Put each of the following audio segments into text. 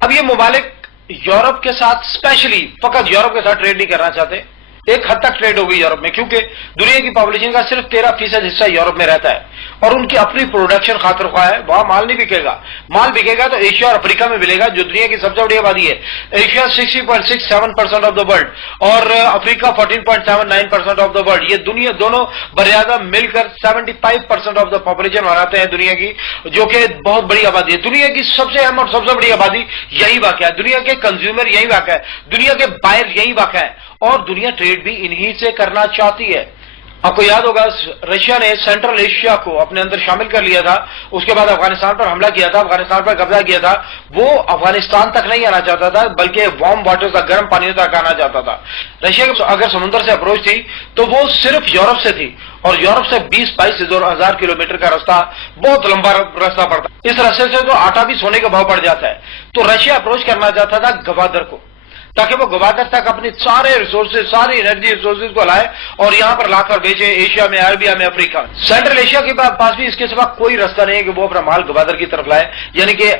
اب یہ ممالک یورپ کے ساتھ اسپیشلی فقط یورپ کے ساتھ ٹریڈ نہیں کرنا چاہتے. ایک حد تک ٹریڈ ہو گئی یورپ میں، کیونکہ دنیا کی پاپولیشن کا صرف 13% حصہ یورپ میں رہتا ہے اور ان کی اپنی پروڈکشن خاطر خواہ ہے. وہاں مال نہیں بکے گا. مال بکے گا تو ایشیا اور افریقہ میں ملے گا جو دنیا کی سب سے بڑی آبادی ہے. ایشیا 60.67% آف دا ورلڈ اور افریقہ 14.79% آف دا ورلڈ. یہ دنیا دونوں براعظم مل کر 75% آف دا پاپولیشن بناتے ہیں دنیا کی، جو کہ بہت بڑی آبادی ہے. دنیا کی سب سے اہم اور سب سے بڑی آبادی یہی واقع ہے. دنیا کے کنزیومر یہی واقع ہے، دنیا کے بائر یہی واقع ہے، اور دنیا ٹریڈ بھی انہی سے کرنا چاہتی ہے. آپ کو یاد ہوگا رشیا نے سینٹرل ایشیا کو اپنے اندر شامل کر لیا تھا، اس کے بعد افغانستان پر حملہ کیا تھا، افغانستان پر قبضہ کیا تھا. وہ افغانستان تک نہیں آنا چاہتا تھا بلکہ وارم واٹر تک، گرم پانی تک آنا چاہتا تھا. رشیا کو اگر سمندر سے اپروچ تھی تو وہ صرف یورپ سے تھی، اور یورپ سے 20-22 ہزار کلومیٹر کا راستہ بہت لمبا راستہ پڑتا. اس راستے سے تو آٹا بھی سونے کا بھاؤ پڑ جاتا ہے. تو رشیا اپروچ کرنا چاہتا تھا گوادر کو، تاکہ وہ گوادر تک اپنی سارے ریسورسز، ساری انرجی ریسورسز کو لائے اور یہاں پر لا کر بیچے ایشیا میں، عربیہ میں، افریقہ میں. سینٹرل ایشیا کے پاس بھی اس کے سوا کوئی راستہ نہیں ہے کہ وہ اپنا مال گوادر کی طرف لائے، یعنی کہ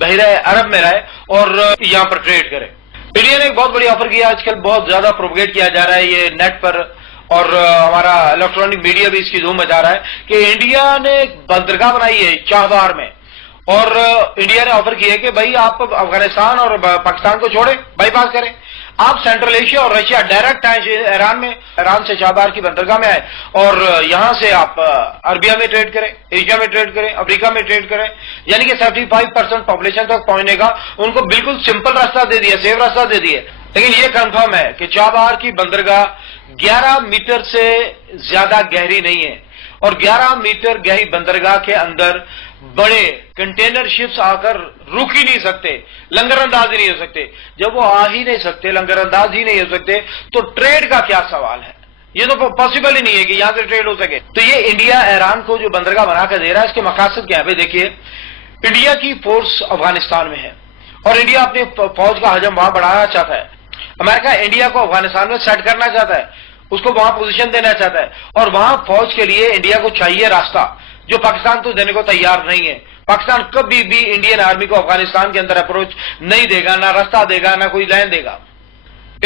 بحیرہ عرب میں لائے اور یہاں پر ٹریڈ کرے. انڈیا نے ایک بہت بڑی آفر کیا، آج کل بہت زیادہ پروپیگیٹ کیا جا رہا ہے یہ نیٹ پر، اور ہمارا الیکٹرانک میڈیا بھی اس کی دھوم مچا رہا ہے کہ انڈیا نے ایک بندرگاہ بنائی ہے چابہار میں، اور انڈیا نے آفر کی ہے کہ بھائی آپ افغانستان اور پاکستان کو چھوڑیں، بائی پاس کریں، آپ سینٹرل ایشیا اور رشیا ڈائریکٹ آئے ایران میں، ایران سے چابہار کی بندرگاہ میں آئے اور یہاں سے آپ عربیہ میں ٹریڈ کریں، ایشیا میں ٹریڈ کریں، افریقہ میں ٹریڈ کریں. یعنی کہ 75% پاپولیشن تک پہنچنے کا ان کو بالکل سمپل راستہ دے دیا، سیف راستہ دے دیا. لیکن یہ کنفرم ہے کہ چابہار کی بندرگاہ 11 میٹر سے زیادہ گہری نہیں ہے، اور 11 میٹر گہری بندرگاہ کے اندر بڑے کنٹینر شپس آ کر رک ہی نہیں سکتے، لنگر انداز ہی نہیں ہو سکتے. جب وہ آ ہی نہیں سکتے، لنگر انداز ہی نہیں ہو سکتے، تو ٹریڈ کا کیا سوال ہے؟ یہ تو پاسبل ہی نہیں ہے کہ یہاں سے ٹریڈ ہو سکے. تو یہ انڈیا ایران کو جو بندرگاہ بنا کر دے رہا ہے، اس کے مقاصد کیا ہے؟ دیکھیے، انڈیا کی فورس افغانستان میں ہے اور انڈیا اپنی فوج کا حجم وہاں بڑھانا چاہتا ہے. امریکہ انڈیا کو افغانستان میں سیٹ کرنا چاہتا ہے، اس کو وہاں پوزیشن دینا چاہتا ہے، اور وہاں فوج کے لیے انڈیا کو چاہیے راستہ، جو پاکستان تو دینے کو تیار نہیں ہے. پاکستان کبھی بھی انڈین آرمی کو افغانستان کے اندر اپروچ نہیں دے گا، نہ راستہ دے گا، نہ کوئی لین دے گا.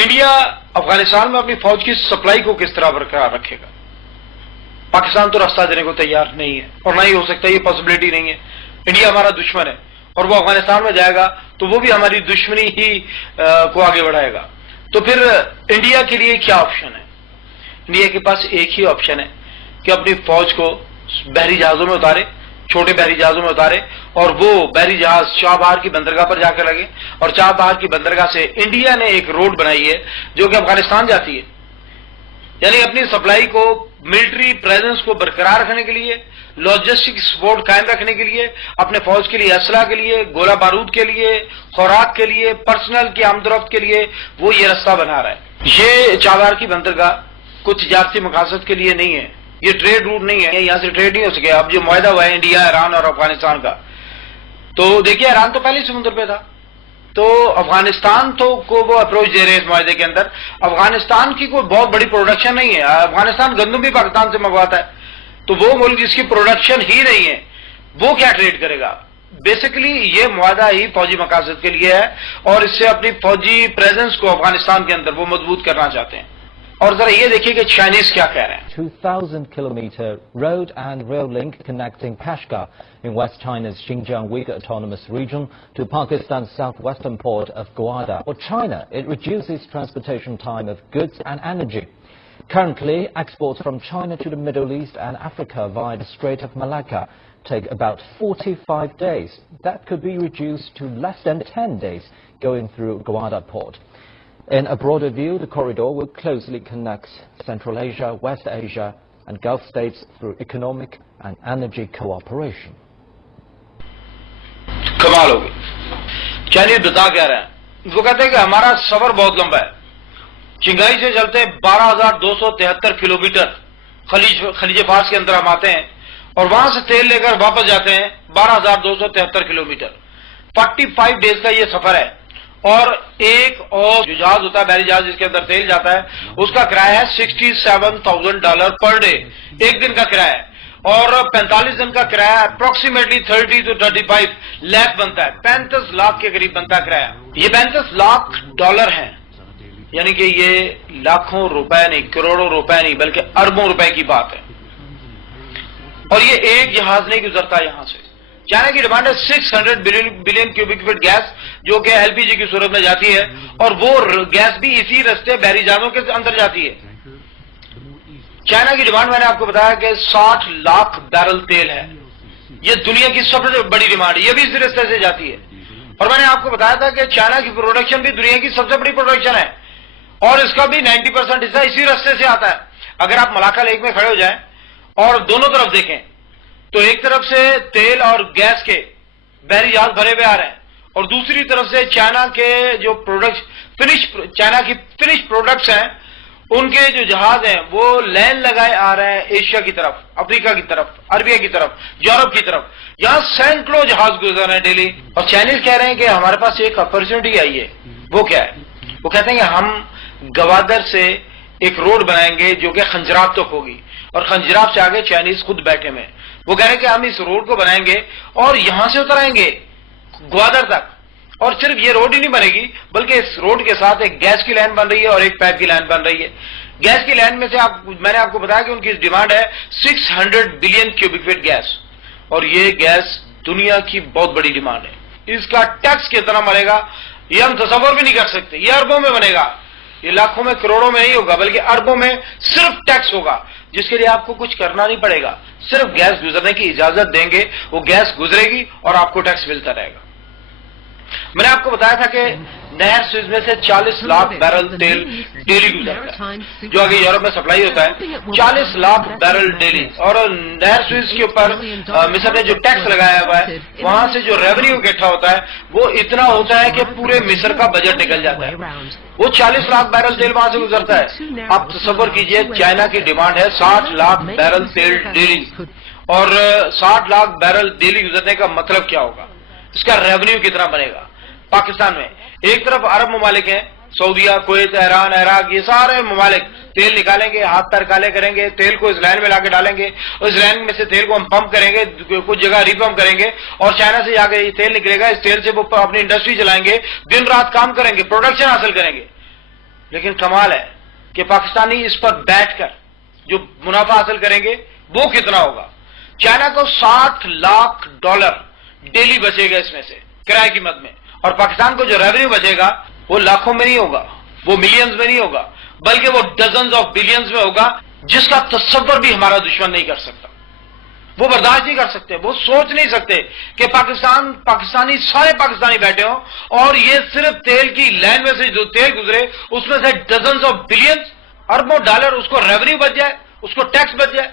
انڈیا افغانستان میں اپنی فوج کی سپلائی کو کس طرح برقرار رکھے گا؟ پاکستان تو راستہ دینے کو تیار نہیں ہے، اور نہ ہی ہو سکتا، یہ پاسبلٹی نہیں ہے. انڈیا ہمارا دشمن ہے، اور وہ افغانستان میں جائے گا تو وہ بھی ہماری دشمنی ہی کو آگے بڑھائے گا. تو پھر انڈیا کے لیے کیا آپشن ہے؟ انڈیا کے پاس ایک ہی آپشن ہے کہ اپنی فوج کو بحری جہازوں میں اتارے، چھوٹے بحری جہازوں میں اتارے، اور وہ بحری جہاز چابہار کی بندرگاہ پر جا کر لگے. اور چابہار کی بندرگاہ سے انڈیا نے ایک روڈ بنائی ہے جو کہ افغانستان جاتی ہے. یعنی اپنی سپلائی کو، ملٹری پریزنس کو برقرار رکھنے کے لیے، لاجسٹک سپورٹ قائم رکھنے کے لیے، اپنے فوج کے لیے اسلحہ کے لیے، گولہ بارود کے لیے، خوراک کے لیے، پرسنل کی آمد و رفت کے لیے وہ یہ راستہ بنا رہا ہے. یہ چابہار کی بندرگاہ کچھ تجارتی مقاصد کے لیے نہیں ہے، یہ ٹریڈ روٹ نہیں ہے، یہاں سے ٹریڈ نہیں ہو سکے. اب جو معاہدہ ہوا ہے انڈیا، ایران اور افغانستان کا، تو دیکھیے ایران تو پہلے سمندر پہ تھا، تو افغانستان تو کو وہ اپروچ دے رہے ہیں اس معاہدے کے اندر. افغانستان کی کوئی بہت بڑی پروڈکشن نہیں ہے، افغانستان گندم بھی پاکستان سے منگواتا ہے، تو وہ ملک جس کی پروڈکشن ہی نہیں ہے وہ کیا ٹریڈ کرے گا؟ بیسیکلی یہ معاہدہ ہی فوجی مقاصد کے لیے ہے، اور اس سے اپنی فوجی پریزنس کو افغانستان کے اندر وہ مضبوط کرنا چاہتے ہیں. اور ذرا یہ دیکھیے کہ چائنیز کیا کہہ رہے ہیں. 2,000-kilometer road and rail link connecting Kashgar in West China's Xinjiang Uyghur Autonomous Region to Pakistan's southwestern port of Gwadar. For China, it reduces transportation time of goods and energy. Currently, exports from China to the Middle East and Africa via the Strait of Malacca take about 45 days. That could be reduced to less than 10 days going through Gwadar port. In a broader view, the corridor will closely connect Central Asia, West Asia and Gulf states through economic and energy cooperation. کمال ہوگی. Chinese بتا کیا رہے ہیں؟ وہ کہتے ہیں کہ ہمارا سفر بہت لمبا ہے. چنگائی سے چلتے 12,273 کلومیٹر خلیج فارس کے اندر ہم آتے ہیں، اور وہاں سے تیل لے کر واپس جاتے ہیں 12,273 کلومیٹر. 45 ڈیز کا یہ سفر ہے. اور ایک اور جو جہاز ہوتا ہے، بحری جہاز جس کے اندر تیل جاتا ہے، اس کا کرایہ ہے $67,000 پر ڈے، ایک دن کا کرایہ ہے. اور 45 دن کا کرایہ اپروکسیمیٹلی 30 to 35 لاکھ بنتا ہے، 35 لاکھ کے قریب بنتا ہے کرایہ. یہ 35 لاکھ ڈالر ہیں، یعنی کہ یہ لاکھوں روپے نہیں، کروڑوں روپے نہیں، بلکہ اربوں روپے کی بات ہے. اور یہ ایک جہاز نہیں گزرتا یہاں سے. چائنا کی ڈیمانڈ ہے 600 بلین کیوبک فٹ گیس، جو کہ ایل پی جی کی صورت میں جاتی ہے، اور وہ گیس بھی اسی رستے بحری جہازوں کے اندر جاتی ہے. چائنا کی ڈیمانڈ میں نے آپ کو بتایا کہ 60 لاکھ بیرل تیل ہے. یہ دنیا کی سب سے بڑی ڈیمانڈ ہے، یہ بھی اسی رستے سے جاتی ہے. اور میں نے آپ کو بتایا تھا کہ چائنا کی پروڈکشن بھی دنیا کی سب سے بڑی پروڈکشن ہے، اور اس کا بھی 90% حصہ اسی رستے سے آتا ہے. اگر آپ ملاکا لیک میں کھڑے ہو جائیں اور دونوں طرف دیکھیں تو ایک طرف سے تیل اور گیس کے بحری جہاز بھرے ہوئے آ رہے ہیں، اور دوسری طرف سے چائنا کے جو چائنا کی فنش پروڈکٹس ہیں ان کے جو جہاز ہیں وہ لین لگائے آ رہے ہیں ایشیا کی طرف، افریقہ کی طرف، عربیہ کی طرف، یورپ کی طرف. یہاں سینکڑوں جہاز گزر رہے ہیں ڈیلی. اور چائنیز کہہ رہے ہیں کہ ہمارے پاس ایک اپرچونٹی آئی ہے. وہ کیا ہے؟ وہ کہتے ہیں کہ ہم گوادر سے ایک روڈ بنائیں گے جو کہ خنجراب تک ہوگی، اور خنجراب سے آگے چائنیز خود بیٹھے میں. وہ کہہ رہے ہیں کہ ہم اس روڈ کو بنائیں گے اور یہاں سے اترائیں گے گوادر تک. اور صرف یہ روڈ ہی نہیں بنے گی بلکہ اس روڈ کے ساتھ ایک گیس کی لائن بن رہی ہے اور ایک پائپ کی لائن بن رہی ہے. گیس کی لائن میں سے میں نے آپ کو بتایا کہ ان کی ڈیمانڈ ہے 600 بلین کیوبک فٹ گیس، اور یہ گیس دنیا کی بہت بڑی ڈیمانڈ ہے. اس کا ٹیکس کتنا بنے گا یہ ہم تصور بھی نہیں کر سکتے. یہ اربوں میں بنے گا، یہ لاکھوں میں کروڑوں میں نہیں ہوگا بلکہ اربوں میں صرف ٹیکس ہوگا، جس کے لیے آپ کو کچھ کرنا نہیں پڑے گا. صرف گیس گزرنے کی اجازت دیں گے، وہ گیس گزرے گی اور آپ کو ٹیکس ملتا رہے گا. میں نے آپ کو بتایا تھا کہ نہر سوئز میں سے 40 لاکھ بیرل تیل ڈیلی گزرتا ہے، جو آگے یورپ میں سپلائی ہوتا ہے. 40 لاکھ بیرل ڈیلی. اور نہر سوئز کے اوپر مصر نے جو ٹیکس لگایا ہوا ہے وہاں سے جو ریونیو اکٹھا ہوتا ہے وہ اتنا ہوتا ہے کہ پورے مصر کا بجٹ نکل جاتا ہے. وہ 40 لاکھ بیرل تیل وہاں سے گزرتا ہے. آپ تصور کیجئے چائنا کی ڈیمانڈ ہے 60 لاکھ بیرل تیل ڈیلی، اور 60 لاکھ بیرل ڈیلی گزرنے کا مطلب کیا ہوگا، اس کا ریونیو کتنا بنے گا. پاکستان میں ایک طرف عرب ممالک ہیں، سعودیہ، کویت، ایران، عراق، یہ سارے ممالک تیل نکالیں گے، ہاتھ پیر کالے کریں گے، تیل کو اس لائن میں لا کے ڈالیں گے، اور اس لائن میں سے تیل کو ہم پمپ کریں گے، کچھ جگہ ری پمپ کریں گے، اور چائنا سے جا کے یہ تیل نکلے گا. اس تیل سے وہ اپنی انڈسٹری چلائیں گے، دن رات کام کریں گے، پروڈکشن حاصل کریں گے. لیکن کمال ہے کہ پاکستانی اس پر بیٹھ کر جو منافع حاصل کریں گے وہ کتنا ہوگا. چائنا کو 60 لاکھ ڈالر ڈیلی بچے گا اس میں سے کرایہ قیمت میں، اور پاکستان کو جو ریونیو بچے گا وہ لاکھوں میں نہیں ہوگا، وہ ملینز میں نہیں ہوگا، بلکہ وہ ڈزنز آف بلینز میں ہوگا، جس کا تصور بھی ہمارا دشمن نہیں کر سکتا. وہ برداشت نہیں کر سکتے، وہ سوچ نہیں سکتے کہ سارے پاکستانی بیٹھے ہوں اور یہ صرف تیل کی لائن میں سے جو تیل گزرے اس میں سے ڈزنز آف بلینز، اربوں ڈالر اس کو ریونیو بچ جائے، اس کو ٹیکس بچ جائے.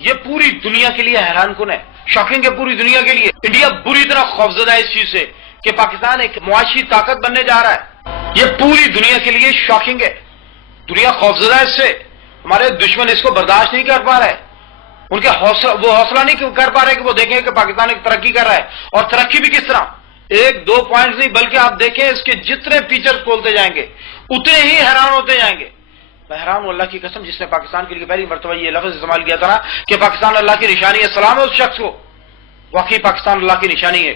یہ پوری دنیا کے لیے حیران کن ہے، شاکنگ ہے پوری دنیا کے لیے. انڈیا بری طرح خوفزدہ ہے اس چیز سے کہ پاکستان ایک معاشی طاقت بننے جا رہا ہے. یہ پوری دنیا کے لیے شاکنگ ہے، دنیا خوفزدہ ہے اس سے. ہمارے دشمن اس کو برداشت نہیں کر پا رہے، ان کے وہ حوصلہ نہیں کر پا رہے کہ وہ دیکھیں کہ پاکستان ایک ترقی کر رہا ہے، اور ترقی بھی کس طرح. 1-2 پوائنٹس نہیں بلکہ آپ دیکھیں اس کے جتنے فیچرز کھولتے جائیں گے اتنے ہی حیران ہوتے جائیں گے. میں حیران ہوں اللہ کی قسم جس نے پاکستان کے لیے پہلی مرتبہ یہ لفظ استعمال کیا تھا نا کہ پاکستان اللہ کی نشانی ہے. سلام ہے اس شخص کو، واقعی پاکستان اللہ کی نشانی ہے.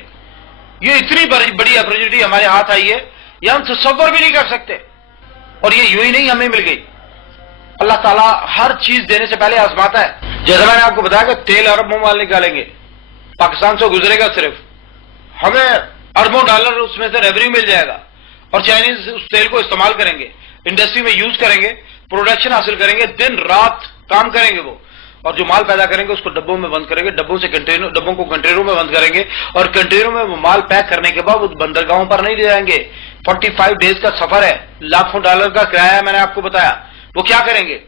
یہ اتنی بڑی اپرچونٹی ہمارے ہاتھ آئی ہے، یہ ہم تصور بھی نہیں کر سکتے، اور یہ یوں ہی نہیں ہمیں مل گئی. اللہ تعالیٰ ہر چیز دینے سے پہلے آزماتا ہے. جیسا میں نے آپ کو بتایا کہ تیل ارب ممالک نکالیں گے، پاکستان سے گزرے گا، صرف ہمیں اربوں ڈالر اس میں سے ریونیو مل جائے گا، اور چائنیز اس تیل کو استعمال کریں گے، انڈسٹری میں یوز کریں گے، پروڈکشن حاصل کریں گے، دن رات کام کریں گے وہ، اور جو مال پیدا کریں گے اس کو ڈبوں میں بند کریں گے، ڈبوں کو کنٹینروں میں بند کریں گے، اور کنٹینروں میں وہ مال پیک کرنے کے بعد وہ بندرگاہوں پر نہیں لے جائیں گے. 45 ڈیز کا سفر ہے، لاکھوں ڈالر کا کرایہ ہے، میں نے آپ کو بتایا. وہ کیا کریں گے؟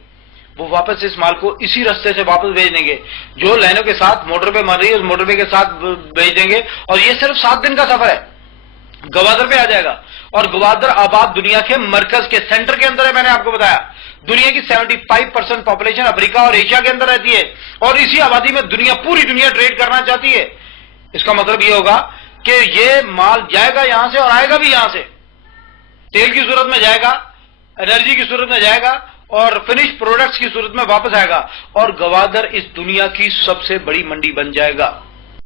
وہ واپس اس مال کو اسی رستے سے واپس بھیج دیں گے جو لائنوں کے ساتھ موٹر پہ مر رہی ہے، اس موٹر پہ کے ساتھ بھیج دیں گے. اور یہ صرف 7 دن کا سفر ہے، گوادر پہ آ جائے گا. اور گوادر آباد دنیا کے مرکز کے سینٹر کے اندر ہے. میں نے آپ کو بتایا دنیا کی 75% پاپولیشن افریقہ اور ایشیا کے اندر رہتی ہے، اور اسی آبادی میں پوری دنیا ٹریڈ کرنا چاہتی ہے. اس کا مطلب یہ ہوگا کہ یہ مال جائے گا یہاں سے اور آئے گا بھی یہاں سے. تیل کی صورت میں جائے گا، انرجی کی صورت میں جائے گا، اور فنش پروڈکٹس کی صورت میں واپس آئے گا اور گوادر اس دنیا کی سب سے بڑی منڈی بن جائے گا.